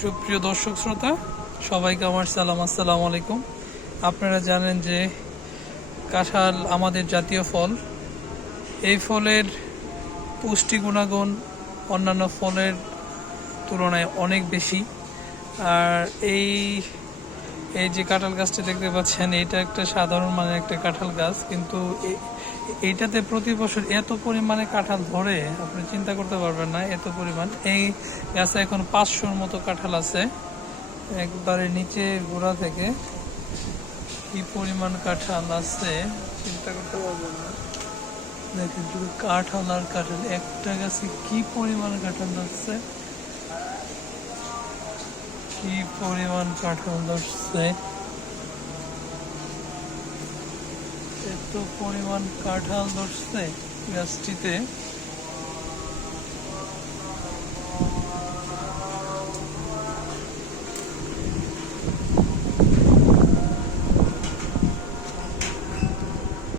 সুপ্রিয় দর্শক শ্রোতা, সবাইকে আমার সালাম, আসসালামু আলাইকুম। আপনারা জানেন যে কাঁঠাল আমাদের জাতীয় ফল। এই ফলের পুষ্টি গুণাগুণ অন্যান্য ফলের তুলনায় অনেক বেশি। আর এই এই যে কাঁঠাল গাছটা দেখতে পাচ্ছেন, এটা একটা সাধারণ মানের একটা কাঁঠাল গাছ, কিন্তু এইটাতে প্রতি বছর এত পরিমাণে কাঁঠাল ধরে আপনি চিন্তা করতে পারবেন না, এত পরিমাণ। এই গাছে এখন 500-র মতো কাঁঠাল আছে। একবারে নিচে গোড়া থেকে কি পরিমাণ কাঁঠাল আছে চিন্তা করতে পারবেন না। দেখেন শুধু কাঁঠাল আর কাঁঠাল, একটা গাছে কি পরিমাণ কাঁঠাল ধরছে, কি পরিমাণ কাঁঠাল ধরছে, এত পরিমাণ কাঁঠাল ধরছে গাছটিতে।